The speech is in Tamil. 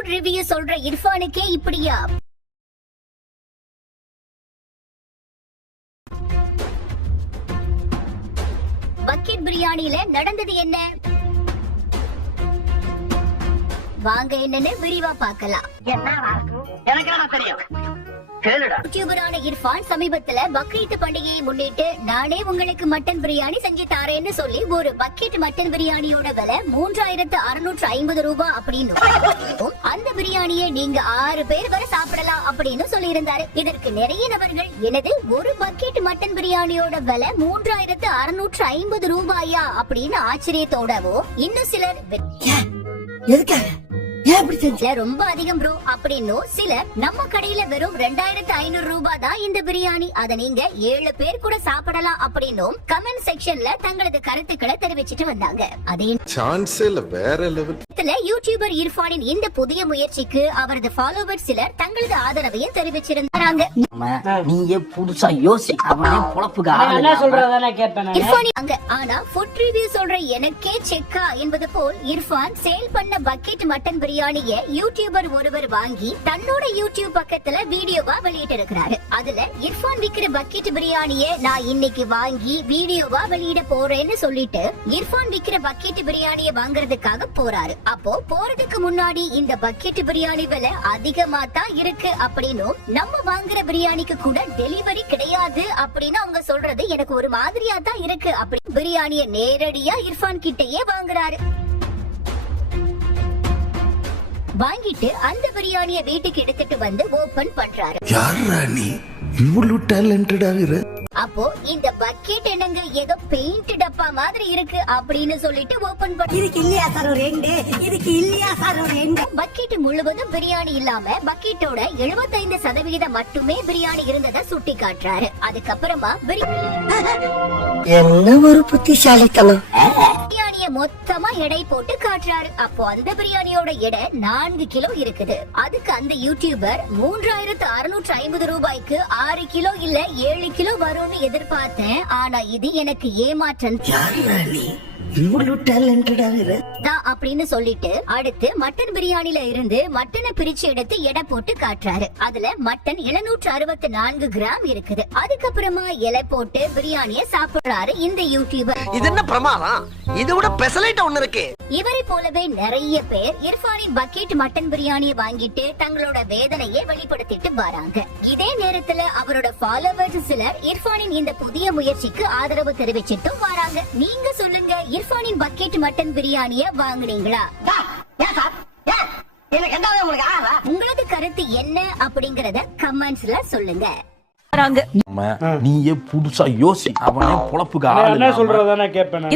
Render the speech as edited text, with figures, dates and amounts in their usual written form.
ஃபுட் ரிவ்யூ சொல்ற இர்ஃபானுக்கே இப்படியா? பக்கெட் பிரியாணில நடந்தது என்ன? வாங்க என்னன்னு விரிவா பார்க்கலாம். யூடியூபரான இர்ஃபான் சமீபத்துல பக்ரீத் பண்டிகையை முன்னிட்டு நானே உங்களுக்கு மட்டன் பிரியாணி செஞ்சு தாரேன்னு சொல்லி ஒரு பக்கெட் மட்டன் பிரியாணியோட விலை 3650 ரூபாய் அப்படின்னு, அந்த பிரியாணியை நீங்க 6 பேர் வரை சாப்பிடலாம் அப்படின்னு சொல்லி இருந்தாரு. இதற்கு நிறைய நபர்கள் எனது ஒரு பக்கெட் மட்டன் பிரியாணியோட விலை 3650 ரூபாயா அப்படின்னு ஆச்சரியத்தோடவும், இன்னும் சிலர் ரொம்ப அதிகம் ப்ரோ அப்படின்னு, சிலர் நம்ம கடையில வெறும் 2500 ரூபாய் தான் இந்த பிரியாணி, அத நீங்க 7 பேர் கூட சாப்பிடலாம் அப்படின்னும் கமெண்ட் செக்ஷன்ல தங்களது கருத்துக்களை தெரிவிச்சிட்டு வந்தாங்க. அதே யூடியூபர் இர்ஃபானின் இந்த புதிய முயற்சிக்கு அவரது ஃபாலோவர்ஸ் சிலர் தங்களது ஆதரவையும் தெரிவிச்சிருந்தாங்க. ஆனா ஃபுட் ரிவ்யூ சொல்ற எனக்கே செக்கா என்பது போல் இர்ஃபான் சேல் பண்ண பக்கெட் மட்டன் பிரியாணியை யூடியூபர் ஒருவர் வாங்கி தன்னோட யூடியூப் பக்கத்துல வீடியோவா வெளியிட்டு இருக்கிறாரு. அதுல இர்ஃபான் விக்கிற பக்கெட் பிரியாணியை நான் இன்னைக்கு வாங்கி வீடியோவா வெளியிட போறேன்னு சொல்லிட்டு இர்ஃபான் விக்கிற பக்கெட் பிரியாணியை வாங்குறதுக்காக போறாரு. அப்போ போறதுக்கு முன்னாடி இந்த பக்கெட் பிரியாணி விலை அதிகமா தான் இருக்கு அப்படின்னு, நம்ம வாங்குற பிரியாணிக்கு கூட டெலிவரி கிடையாது அப்படின்னு அவங்க சொல்றது எனக்கு ஒரு மாதிரியா தான் இருக்கு. அப்படி பிரியாணியை நேரடியா இர்ஃபான் கிட்டயே வாங்குறாரு. வாங்கிட்டு அந்த பிரியாணியை வீட்டுக்கு எடுத்துட்டு வந்து ஓபன் பண்றாரு. அப்போ இந்த பக்கெட் என்னங்க ஏதோ பெயிண்ட் டப்பா மாதிரி இருக்கு அப்படின்னு சொல்லிட்டு ஓபன் பண்ணி, பக்கெட் முழுவதும் பிரியாணி இல்லாம பக்கெட்டோட 75% மட்டுமே பிரியாணி இருந்ததை சுட்டி காட்டுறாரு. அதுக்கப்புறமா என்ன ஒரு புத்திசாலித்தனம், பிரியாணிய மொத்தமா எடை போட்டு காட்டுறாரு. அப்போ அந்த பிரியாணியோட எடை 4 கிலோ இருக்குது. அதுக்கு அந்த யூடியூபர் 3650 ரூபாய்க்கு 6 கிலோ இல்ல 7 கிலோ வரும்னு எதிர்பார்த்தேன். ஆனா இது எனக்கு ஏமாற்றம் அப்படின்னு சொல்லிட்டு அடுத்து மட்டன் பிரியாணில இருந்து மட்டனை பிரிச்சு எடுத்து எடை போட்டு காட்டுறாரு. அதுல மட்டன் 764 கிராம் இருக்குது. அதுக்கப்புறமா இலை போட்டு பிரியாணிய சாப்பிடுறாரு இந்த யூடியூபர். இது என்ன பிரமாதம், இது விட பெசலைட் ஒன்னு இருக்கு. இவரை போலவே நிறைய பேர் இர்ஃபானின் பக்கெட் மட்டன் பிரியாணியை வாங்கிட்டு தங்களோட வேதனையை வெளிப்படுத்திட்டு வராங்க. இதே நேரத்துல அவரோட ஃபாலோவர்ஸ் சிலர் இர்ஃபானின் இந்த புதிய முயற்சிக்கு ஆதரவு தெரிவிச்சிட்டும் வராங்க. நீங்க சொல்லுங்க, இர்ஃபானின் பக்கெட் மட்டன் பிரியாணிய வாங்குனீங்களா? உங்களது கருத்து என்ன அப்படிங்கறத கமெண்ட்ஸ்ல சொல்லுங்க. நீயே புதுசா யோசி, அவனே பொழப்புக்கு என்ன சொல்றதானே கேட்பேன்.